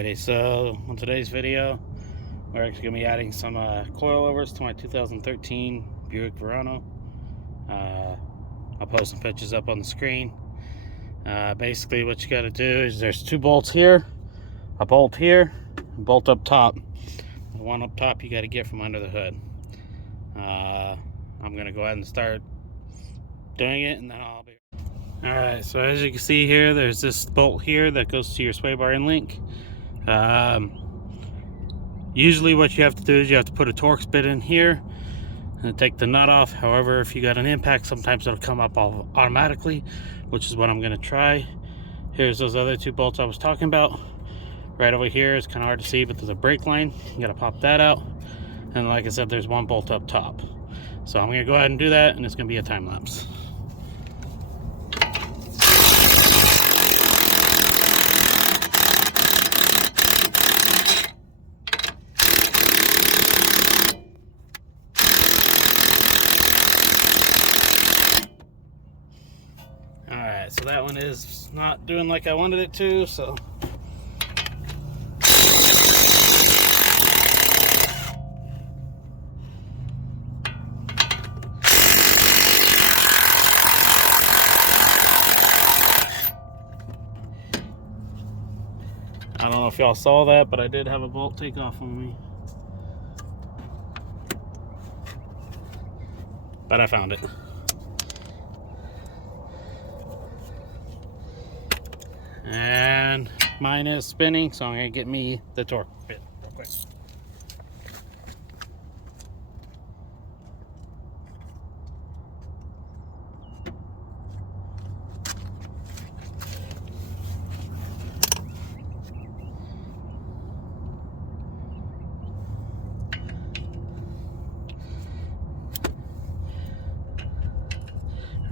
Alrighty, so on today's video, we're actually going to be adding some coilovers to my 2013 Buick Verano. I'll post some pictures up on the screen. Basically what you got to do is there's two bolts here, a bolt here, a bolt up top. The one up top you got to get from under the hood. I'm going to go ahead and start doing it, and then I'll be... Alright, so as you can see here, there's this bolt here that goes to your sway bar end link. Usually what you have to do is you have to put a Torx bit in here and take the nut off. However, if you got an impact, sometimes it'll come up automatically, which is what I'm going to try. Here's those other two bolts I was talking about. Right over here, it's kind of hard to see, but there's a brake line. You got to pop that out. And like I said, there's one bolt up top. So I'm going to go ahead and do that, and it's going to be a time lapse. Alright, so that one is not doing like I wanted it to, so I don't know if y'all saw that, but I did have a bolt take off on me. But I found it. And mine is spinning, so I'm going to get me the torque bit real quick.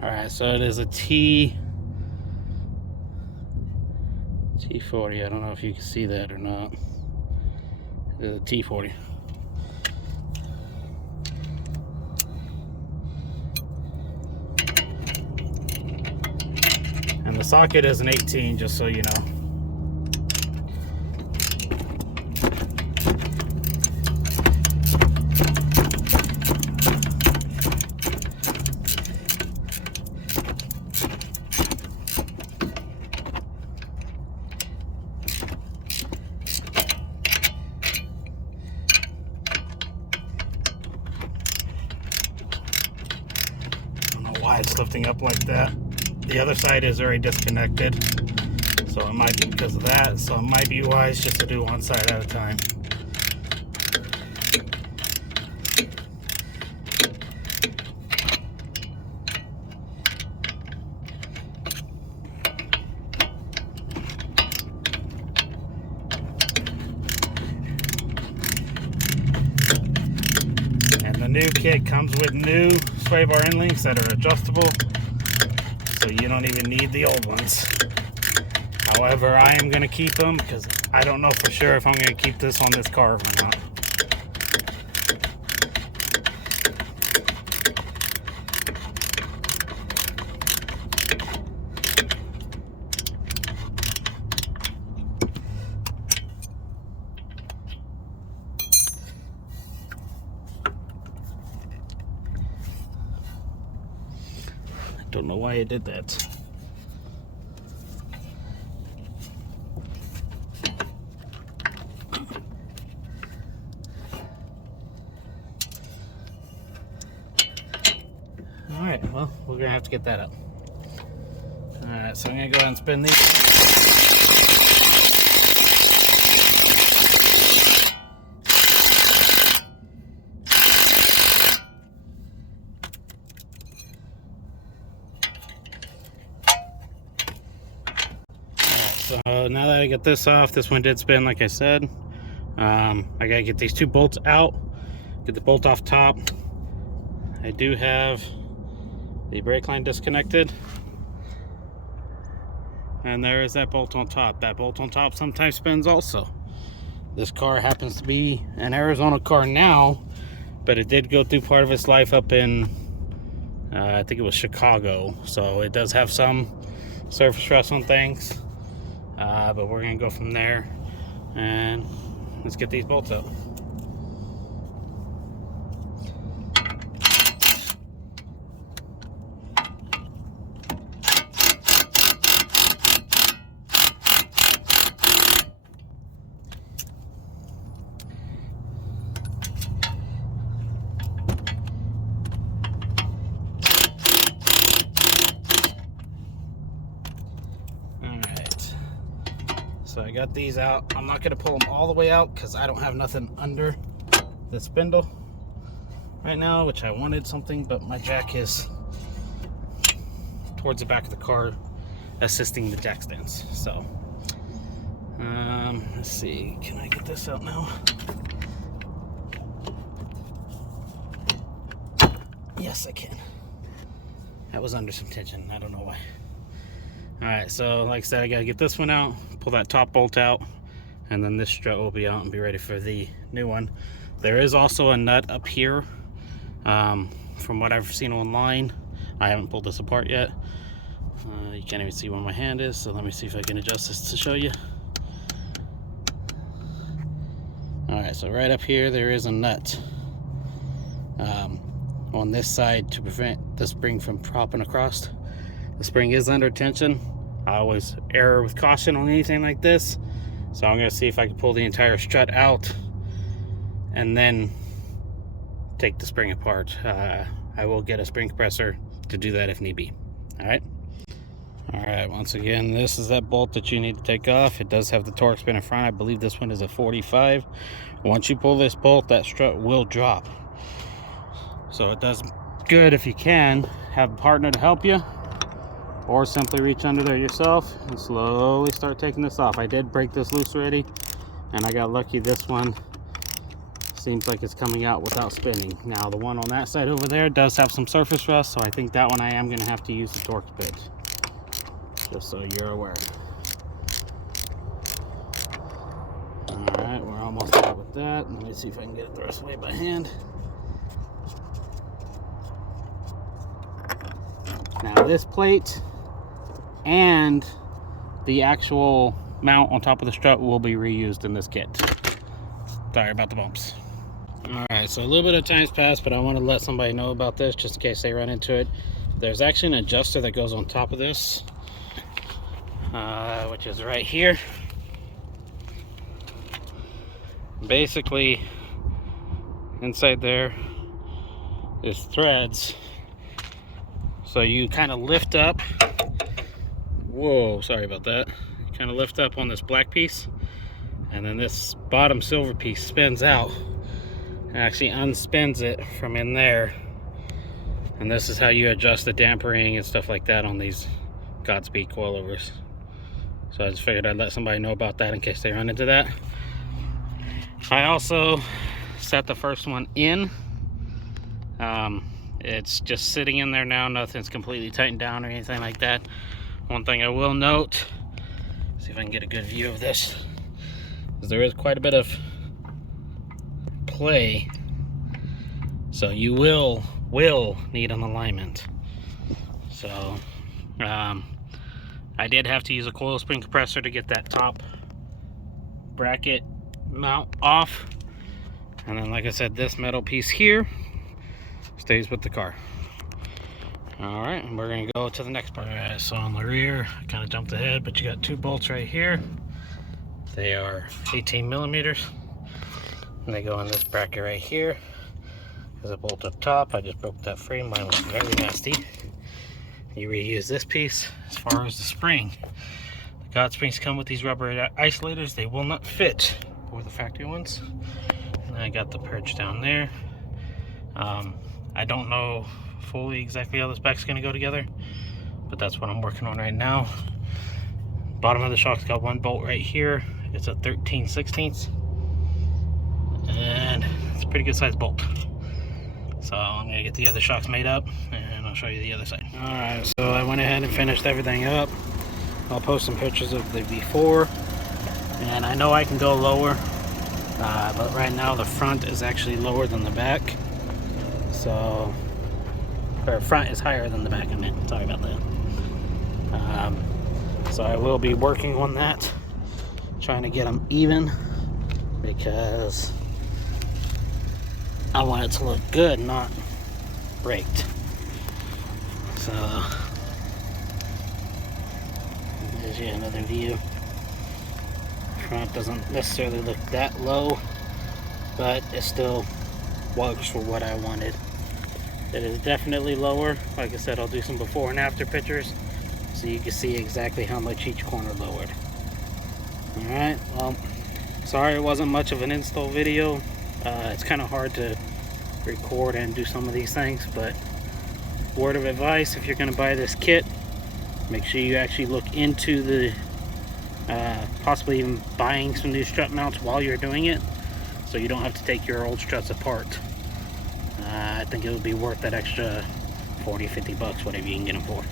Alright, so it is a T40. I don't know if you can see that or not. It is a T40. And the socket is an 18, just so you know. Why it's lifting up like that. The other side is already disconnected, so it might be because of that. So it might be wise just to do one side at a time. And the new kit comes with new sway bar end links that are adjustable, so you don't even need the old ones. However, I am going to keep them because I don't know for sure if I'm going to keep this on this car or not. Don't know why it did that. Alright, well, we're gonna have to get that up. Alright, so I'm gonna go ahead and spin these. So now that I get this off, this one did spin like I said. I gotta get these two bolts out, get the bolt off top. I do have the brake line disconnected. And there is that bolt on top. That bolt on top sometimes spins also. This car happens to be an Arizona car now, but it did go through part of its life up in, I think it was Chicago. So it does have some surface stress on things. But we're gonna go from there. And let's get these bolts out. So I got these out. I'm not going to pull them all the way out because I don't have nothing under the spindle right now, which I wanted something, but my jack is towards the back of the car assisting the jack stands. So let's see, can I get this out now? Yes, I can. That was under some tension, I don't know why. Alright, so like I said, I gotta get this one out, pull that top bolt out, and then this strut will be out and be ready for the new one. There is also a nut up here, from what I've seen online. I haven't pulled this apart yet. You can't even see where my hand is, so let me see if I can adjust this to show you. Alright, so right up here there is a nut on this side to prevent the spring from propping across. The spring is under tension. I always err with caution on anything like this. So I'm going to see if I can pull the entire strut out and then take the spring apart. I will get a spring compressor to do that if need be. Alright? Alright, once again, this is that bolt that you need to take off. It does have the torque spin in front. I believe this one is a 45. Once you pull this bolt, that strut will drop. So it does good if you can have a partner to help you, or simply reach under there yourself and slowly start taking this off. I did break this loose already, and I got lucky. This one seems like it's coming out without spinning. Now the one on that side over there does have some surface rust, so I think that one I am going to have to use the Torx bit, just so you're aware. Alright, we're almost done with that. Let me see if I can get it the rest of the way by hand. Now this plate and the actual mount on top of the strut will be reused in this kit. Sorry about the bumps. Alright, so a little bit of time's passed, but I want to let somebody know about this just in case they run into it. There's actually an adjuster that goes on top of this, which is right here. Basically, inside there is threads. So you kind of lift up. Whoa, sorry about that. You kind of lift up on this black piece, and then this bottom silver piece spins out and actually unspins it from in there. And this is how you adjust the dampering and stuff like that on these Godspeed coilovers. So I just figured I'd let somebody know about that in case they run into that. I also set the first one in. It's just sitting in there now. Nothing's completely tightened down or anything like that. One thing I will note, see if I can get a good view of this, is there is quite a bit of play. So you will need an alignment. So I did have to use a coil spring compressor to get that top bracket mount off. And then, like I said, this metal piece here stays with the car. All right, and we're gonna go to the next part. All right, so on the rear, I kind of jumped ahead, but you got two bolts right here. They are 18 millimeters, and they go in this bracket right here. There's a bolt up top. I just broke that frame. Mine was very nasty. You reuse this piece. As far as the spring, the God springs come with these rubber isolators. They will not fit for the factory ones. And I got the perch down there. I don't know fully exactly how this back's going to go together, but that's what I'm working on right now. Bottom of the shock's got one bolt right here. It's a 13/16, and it's a pretty good sized bolt. So I'm going to get the other shocks made up, and I'll show you the other side. Alright, so I went ahead and finished everything up. I'll post some pictures of the before, and I know I can go lower, but right now the front is actually lower than the back. So, or front is higher than the back, I meant. Sorry about that. So I will be working on that, trying to get them even. because I want it to look good, not braked. So there's yet another view. Front doesn't necessarily look that low, but it still works for what I wanted. It is definitely lower. Like I said, I'll do some before and after pictures so you can see exactly how much each corner lowered. Alright, well, sorry it wasn't much of an install video. It's kind of hard to record and do some of these things, but word of advice, if you're going to buy this kit, make sure you actually look into the possibly even buying some new strut mounts while you're doing it, so you don't have to take your old struts apart. I think it would be worth that extra 40-50 bucks, whatever you can get them for.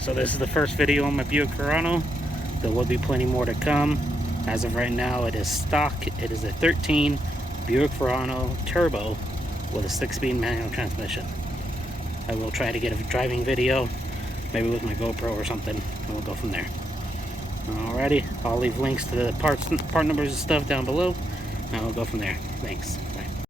So this is the first video on my Buick Verano. There will be plenty more to come. As of right now, it is stock. It is a 13 Buick Verano turbo with a 6-speed manual transmission. I will try to get a driving video, maybe with my GoPro or something, and we'll go from there. Alrighty, I'll leave links to the part numbers and stuff down below, and we'll go from there. Thanks.